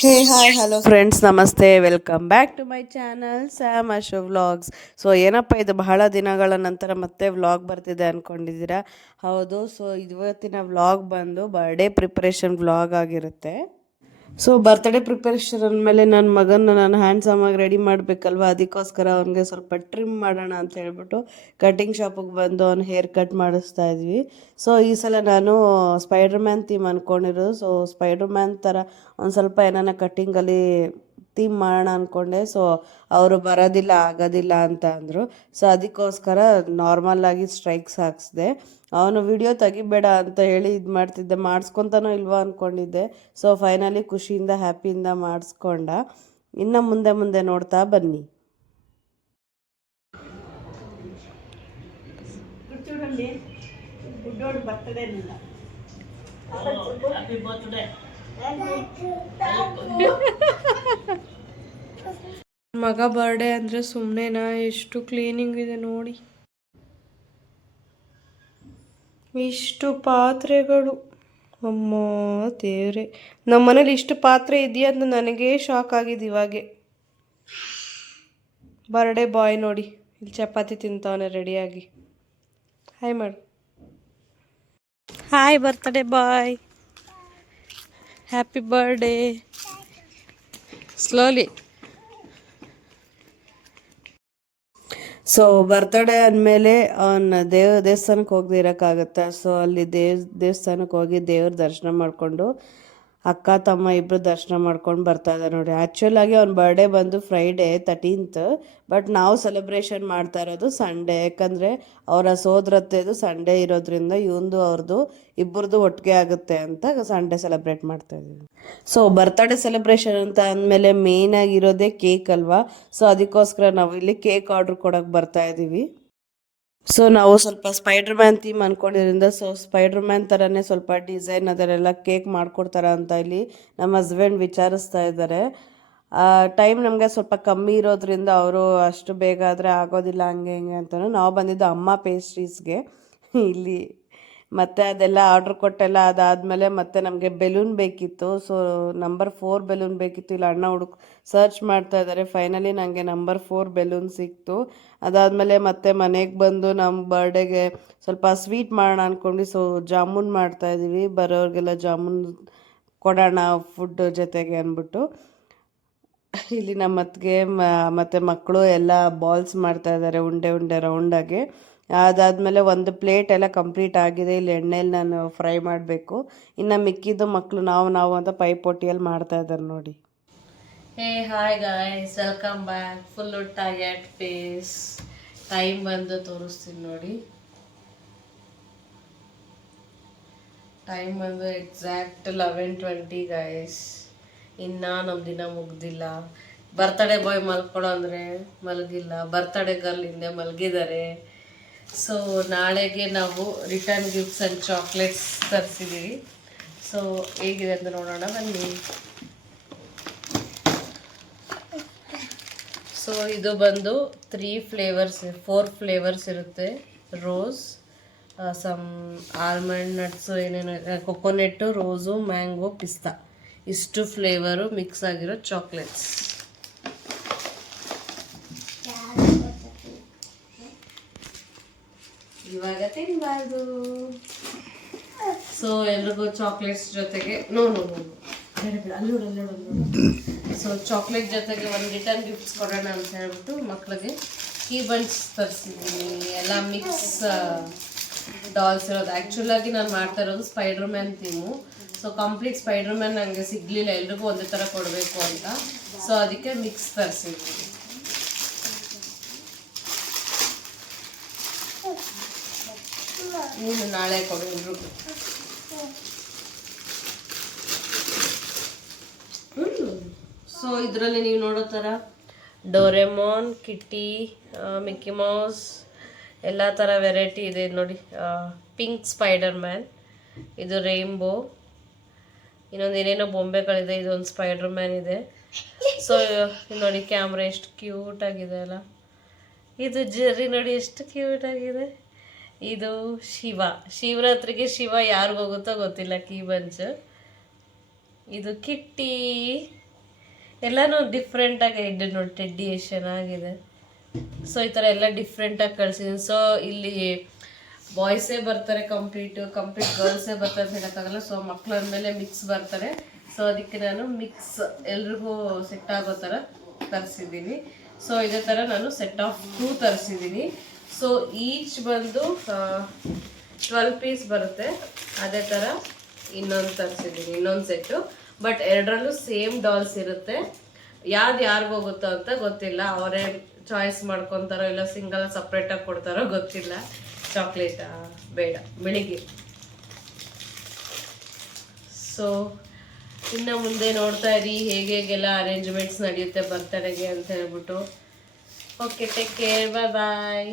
ಹೇ hi hello friends, ನಮಸ್ತೆ, welcome back to my channel Sam Ashu vlogs. So ಏನಪ್ಪ ಇದು ಬಹಳ ದಿನಗಳ ನಂತರ ಮತ್ತೆ ವ್ಲಾಗ್ ಬರ್ತಿದೆ ಅಂದ್ಕೊಂಡಿದ್ದೀರಾ? ಹೌದು. ಸೊ ಇವತ್ತಿನ ವ್ಲಾಗ್ ಬಂದು ಬರ್ಡೇ ಪ್ರಿಪ್ರೇಷನ್ ವ್ಲಾಗ್ ಆಗಿರುತ್ತೆ. ಸೊ ಬರ್ತ್ಡೇ ಪ್ರಿಪರೇಷನ್ ಅಂದಮೇಲೆ ನನ್ನ ಮಗನ ನಾನು ಹ್ಯಾಂಡ್ಸಮ್ ಆಗಿ ರೆಡಿ ಮಾಡಬೇಕಲ್ವ, ಅದಕ್ಕೋಸ್ಕರ ಅವನಿಗೆ ಸ್ವಲ್ಪ ಟ್ರಿಮ್ ಮಾಡೋಣ ಅಂತ ಹೇಳ್ಬಿಟ್ಟು ಕಟಿಂಗ್ ಶಾಪಿಗೆ ಬಂದು ಅವ್ನು ಹೇರ್ ಕಟ್ ಮಾಡಿಸ್ತಾ ಇದ್ವಿ. ಸೊ ಈ ಸಲ ನಾನು ಸ್ಪೈಡರ್ ಮ್ಯಾನ್ ಥೀಮ್ ಅಂದ್ಕೊಂಡಿರೋದು. ಸೊ ಸ್ಪೈಡರ್ ಮ್ಯಾನ್ ಥರ ಒಂದು ಸ್ವಲ್ಪ ಏನಾನ ಕಟ್ಟಿಂಗಲ್ಲಿ ಥೀಮ್ ಮಾಡೋಣ ಅಂದ್ಕೊಂಡೆ. ಸೊ ಅವರು ಬರೋದಿಲ್ಲ ಆಗೋದಿಲ್ಲ ಅಂತ ಅಂದರು. ಸೊ ಅದಕ್ಕೋಸ್ಕರ ನಾರ್ಮಲ್ಲಾಗಿ ಸ್ಟ್ರೈಕ್ಸ್ ಹಾಕ್ಸಿದೆ. ಅವನು ವಿಡಿಯೋ ತೆಗಿಬೇಡ ಅಂತ ಹೇಳಿ ಇದು ಮಾಡ್ತಿದ್ದೆ, ಮಾಡಿಸ್ಕೊತಾನೋ ಇಲ್ವೋ ಅಂದ್ಕೊಂಡಿದ್ದೆ. ಸೊ ಫೈನಲಿ ಖುಷಿಯಿಂದ ಹ್ಯಾಪಿಯಿಂದ ಮಾಡಿಸ್ಕೊಂಡ. ಇನ್ನು ಮುಂದೆ ಮುಂದೆ ನೋಡ್ತಾ ಬನ್ನಿ. ಮಗ ಬರ್ಡೇ ಅಂದರೆ ಸುಮ್ಮನೆನಾ? ಎಷ್ಟು ಕ್ಲೀನಿಂಗ್ ಇದೆ ನೋಡಿ, ಇಷ್ಟು ಪಾತ್ರೆಗಳು. ಅಮ್ಮ ದೇವ್ರೆ, ನಮ್ಮ ಮನೇಲಿ ಇಷ್ಟು ಪಾತ್ರೆ ಇದೆಯಾ ಅಂತ ನನಗೇ ಶಾಕ್ ಆಗಿದೆ ಇವಾಗೆ. ಬರ್ಡೇ ಬಾಯ್ ನೋಡಿ ಇಲ್ಲಿ ಚಪಾತಿ ತಿಂತವನೆ ರೆಡಿಯಾಗಿ. ಹಾಯ್ ಮಾಡು. Hi birthday boy, happy birthday. Slowly. So birthday ಅಂದಮೇಲೆ ಅವನ ದೇವಸ್ಥಾನಕ್ಕೆ ಹೋಗದೆ ಇರೋಕ್ಕಾಗತ್ತಾ? ಸೊ ಅಲ್ಲಿ ದೇವಸ್ಥಾನಕ್ಕೆ ಹೋಗಿ ದೇವ್ರ ದರ್ಶನ ಮಾಡಿಕೊಂಡು ಅಕ್ಕ ತಮ್ಮ ಇಬ್ಬರು ದರ್ಶನ ಮಾಡ್ಕೊಂಡು ಬರ್ತಾ ಇದ್ದಾರೆ ನೋಡಿ. ಆ್ಯಕ್ಚುಲಾಗಿ ಅವ್ನ ಬರ್ಡೇ ಬಂದು ಫ್ರೈಡೇ 13th, ಬಟ್ ನಾವು ಸೆಲೆಬ್ರೇಷನ್ ಮಾಡ್ತಾ ಇರೋದು ಸಂಡೇ. ಯಾಕಂದರೆ ಅವರ ಸೋದರತ್ತೆದು ಸಂಡೇ ಇರೋದ್ರಿಂದ ಇವಂದು ಅವ್ರದ್ದು ಇಬ್ಬರದು ಒಟ್ಟಿಗೆ ಆಗುತ್ತೆ ಅಂತ ಸಂಡೇ ಸೆಲೆಬ್ರೇಟ್ ಮಾಡ್ತಾ ಇದ್ದೀವಿ. ಸೊ ಬರ್ತ್ಡೇ ಸೆಲೆಬ್ರೇಷನ್ ಅಂತ ಅಂದಮೇಲೆ ಮೇಯ್ನಾಗಿರೋದೇ ಕೇಕ್ ಅಲ್ವಾ? ಸೊ ಅದಕ್ಕೋಸ್ಕರ ನಾವು ಇಲ್ಲಿ ಕೇಕ್ ಆರ್ಡ್ರ್ ಕೊಡೋಕ್ಕೆ ಬರ್ತಾ ಇದ್ದೀವಿ. ಸೊ ನಾವು ಸ್ವಲ್ಪ ಸ್ಪೈಡರ್ ಮ್ಯಾನ್ ಥೀಮ್ ಅಂದ್ಕೊಂಡಿದ್ದರಿಂದ ಸೊ ಸ್ಪೈಡರ್ ಮ್ಯಾನ್ ಥರನೇ ಸ್ವಲ್ಪ ಡಿಸೈನ್ ಅದರೆಲ್ಲ ಕೇಕ್ ಮಾಡಿಕೊಡ್ತಾರ ಅಂತ ಇಲ್ಲಿ ನಮ್ಮ ಹಸ್ಬೆಂಡ್ ವಿಚಾರಿಸ್ತಾ ಇದ್ದಾರೆ. ಟೈಮ್ ನಮಗೆ ಸ್ವಲ್ಪ ಕಮ್ಮಿ ಇರೋದ್ರಿಂದ ಅವರು ಅಷ್ಟು ಬೇಗ ಆದರೆ ಆಗೋದಿಲ್ಲ ಹಂಗೆ ಹಿಂಗೆ ಅಂತಲೂ ನಾವು ಬಂದಿದ್ದು ಅಮ್ಮ ಪೇಸ್ಟ್ರೀಸ್ಗೆ ಇಲ್ಲಿ. ಮತ್ತು ಅದೆಲ್ಲ ಆರ್ಡ್ರ್ ಕೊಟ್ಟೆಲ್ಲ ಅದಾದಮೇಲೆ ಮತ್ತೆ ನಮಗೆ ಬೆಲೂನ್ ಬೇಕಿತ್ತು. ಸೊ ನಂಬರ್ 4 ಬೆಲೂನ್ ಬೇಕಿತ್ತು. ಇಲ್ಲಿ ಅಣ್ಣ ಸರ್ಚ್ ಮಾಡ್ತಾ ಇದ್ದಾರೆ. ಫೈನಲಿ ನನಗೆ ನಂಬರ್ 4 ಬೆಲೂನ್ ಸಿಕ್ತು. ಅದಾದಮೇಲೆ ಮತ್ತೆ ಮನೆಗೆ ಬಂದು ನಮ್ಮ ಬರ್ಡೇಗೆ ಸ್ವಲ್ಪ ಸ್ವೀಟ್ ಮಾಡೋಣ ಅಂದ್ಕೊಂಡು ಸೊ ಜಾಮೂನ್ ಮಾಡ್ತಾಯಿದ್ದೀವಿ. ಬರೋರಿಗೆಲ್ಲ ಜಾಮೂನ್ ಕೊಡೋಣ ಫುಡ್ ಜೊತೆಗೆ ಅಂದ್ಬಿಟ್ಟು ಇಲ್ಲಿ ನಮ್ಮ ಅತ್ತಿಗೆ ಮತ್ತು ಮಕ್ಕಳು ಎಲ್ಲ ಬಾಲ್ಸ್ ಮಾಡ್ತಾಯಿದ್ದಾರೆ, ಉಂಡೆ ಉಂಡೆ ರೌಂಡಾಗಿ. ಅದಾದಮೇಲೆ ಒಂದು ಪ್ಲೇಟ್ ಎಲ್ಲ ಕಂಪ್ಲೀಟ್ ಆಗಿದೆ. ಇಲ್ಲಿ ಎಣ್ಣೆಯಲ್ಲಿ ನಾನು ಫ್ರೈ ಮಾಡಬೇಕು. ಇನ್ನು ಮಿಕ್ಕಿದ್ದು ಮಕ್ಕಳು ನಾವು ಅಂತ ಪೈಪೋಟಿಯಲ್ಲಿ ಮಾಡ್ತಾ ಇದ್ದಾರೆ ನೋಡಿ. Hey hi guys, welcome back. Full tired face. Time ಬಂದು ತೋರಿಸ್ತೀನಿ ನೋಡಿ. ಟೈಮ್ ಬಂದು ಎಕ್ಸಾಕ್ಟ್ 11:20 ಗಾಯ್ಸ್. ಇನ್ನು ನಮ್ಮ ದಿನ ಮುಗ್ದಿಲ್ಲ. ಬರ್ತಡೇ ಬಾಯ್ ಮಲ್ಕೊಳ್ಳೋ ಅಂದರೆ ಮಲಗಿಲ್ಲ, ಬರ್ತಡೇ ಗರ್ಲ್ ಹಿಂದೆ ಮಲಗಿದ್ದಾರೆ. ಸೊ ನಾಳೆಗೆ ನಾವು ರಿಟರ್ನ್ ಗಿಫ್ಟ್ಸ್ ಆ್ಯಂಡ್ ಚಾಕ್ಲೇಟ್ಸ್ ತರಿಸಿದ್ದೀವಿ. ಸೊ ಹೇಗಿದೆ ಅಂತ ನೋಡೋಣ ಬನ್ನಿ. ಸೊ ಇದು ಬಂದು 4 ಫ್ಲೇವರ್ಸ್ ಇರುತ್ತೆ. ರೋಸ್, ಸಮ್ ಆಲ್ಮಂಡ್ ನಟ್ಸು, ಏನೇನು ಕೊಕೊನೆಟ್ಟು, ರೋಸು, ಮ್ಯಾಂಗೋ, ಪಿಸ್ತಾ, ಇಷ್ಟು ಫ್ಲೇವರು ಮಿಕ್ಸ್ ಆಗಿರೋ ಚಾಕ್ಲೇಟ್ಸ್. ಇವಾಗ ತಿನ್ನಬಾರ್ದು. ಸೊ ಎಲ್ರಿಗೂ ಚಾಕ್ಲೇಟ್ಸ್ ಜೊತೆಗೆ ಸೊ ಚಾಕ್ಲೇಟ್ ಜೊತೆಗೆ ಒಂದು ರಿಟರ್ನ್ ಗಿಫ್ಟ್ಸ್ ಕೊಡೋಣ ಅಂತ ಹೇಳ್ಬಿಟ್ಟು ಮಕ್ಕಳಿಗೆ ಕೀ ಬಂಡ್ಸ್ ತರಿಸಿದ್ದೀನಿ. ಎಲ್ಲ ಮಿಕ್ಸ್ ಡಾಲ್ಸ್ ಇರೋದು. ಆ್ಯಕ್ಚುಲಾಗಿ ನಾನು ಮಾಡ್ತಾ ಇರೋದು spider man theme. So complete spider man ನನಗೆ ಸಿಗಲಿಲ್ಲ, ಎಲ್ರಿಗೂ ಒಂದೇ ಥರ ಕೊಡಬೇಕು ಅಂತ. ಸೊ ಅದಕ್ಕೆ ಮಿಕ್ಸ್ ತರಿಸಿದ್ದೀನಿ. ನೀನು ನಾಳೆ ಕೊಡು ಎಲ್ರಿಗೂ. ಸೊ ಇದರಲ್ಲಿ ನೀವು ನೋಡೋ ಥರ ಡೋರೆಮೋನ್, ಕಿಟ್ಟಿ, ಮಿಕ್ಕಿ ಮೌಸ್ ಎಲ್ಲ ಥರ ವೆರೈಟಿ ಇದೆ ನೋಡಿ. ಪಿಂಕ್ ಸ್ಪೈಡರ್ ಮ್ಯಾನ್, ಇದು ರೈನ್ಬೋ, ಇನ್ನೊಂದು ಏನೇನೋ ಬೊಂಬೆಗಳಿದೆ. ಇದೊಂದು ಸ್ಪೈಡರ್ ಮ್ಯಾನ್ ಇದೆ. ಸೊ ನೋಡಿ ಕ್ಯಾಮ್ರಾ ಎಷ್ಟು ಕ್ಯೂಟಾಗಿದೆ ಅಲ್ಲ. ಇದು ಜೆರ್ರಿ ನೋಡಿ ಎಷ್ಟು ಕ್ಯೂಟಾಗಿದೆ. ಇದು ಶಿವರಾತ್ರಿಗೆ ಶಿವ ಯಾರಿಗೋಗುತ್ತೋ ಗೊತ್ತಿಲ್ಲ ಕೀ ಬಂಚ್. ಇದು ಕಿಟ್ಟಿ, ಎಲ್ಲಾನು ಡಿಫ್ರೆಂಟಾಗಿ ಇದ್ದು ನೋಡಿ, ಟೆಡ್ಡಿ ಎಷ್ಟು ಚೆನ್ನಾಗಿದೆ. ಸೊ ಈ ಥರ ಎಲ್ಲ ಡಿಫ್ರೆಂಟಾಗಿ ಕಳ್ಸಿದ್ದೀನಿ. ಸೊ ಇಲ್ಲಿ ಬಾಯ್ಸೇ ಬರ್ತಾರೆ, ಕಂಪ್ಲೀಟ್ ಗರ್ಲ್ಸೇ ಬರ್ತಾರೆ ಅಂತ ಹೇಳೋಕ್ಕಾಗಲ್ಲ. ಸೊ ಮಕ್ಳು ಅಂದಮೇಲೆ ಮಿಕ್ಸ್ ಬರ್ತಾರೆ. ಸೊ ಅದಕ್ಕೆ ನಾನು ಮಿಕ್ಸ್ ಎಲ್ರಿಗೂ ಸೆಟ್ ಆಗೋ ಥರ ತರಿಸಿದ್ದೀನಿ. ಸೊ ಇದೇ ಥರ ನಾನು ಸೆಟ್ ಆಫ್ 2 ತರಿಸಿದ್ದೀನಿ. ಸೊ ಈಚ್ ಬಂದು 12 ಪೀಸ್ ಬರುತ್ತೆ. ಅದೇ ಥರ ಇನ್ನೊಂದು ತರಿಸಿದ್ದೀನಿ, ಇನ್ನೊಂದು ಸೆಟ್ಟು. ಬಟ್ ಎರಡರಲ್ಲೂ ಸೇಮ್ ಡಾಲ್ಸ್ ಇರುತ್ತೆ. ಯಾವ್ದು ಯಾರಿಗೂ ಹೋಗುತ್ತೋ ಅಂತ ಗೊತ್ತಿಲ್ಲ, ಅವರೇ ಚಾಯ್ಸ್ ಮಾಡ್ಕೊತಾರೋ ಇಲ್ಲ ಸಿಂಗಲ್ ಸಪ್ರೇಟಾಗಿ ಕೊಡ್ತಾರೋ ಗೊತ್ತಿಲ್ಲ. ಚಾಕ್ಲೇಟಾ ಬೇಡ ಬೆಳಿಗ್ಗೆ. ಸೊ ಇನ್ನು ಮುಂದೆ ನೋಡ್ತಾ ಇರಿ ಹೇಗೆಲ್ಲ ಅರೇಂಜ್ಮೆಂಟ್ಸ್ ನಡೆಯುತ್ತೆ ಬರ್ತಡೆಗೆ ಅಂತ ಹೇಳ್ಬಿಟ್ಟು. ಓಕೆ, ಟೇಕ್ ಕೇರ್, ಬಾಯ್ ಬಾಯ್.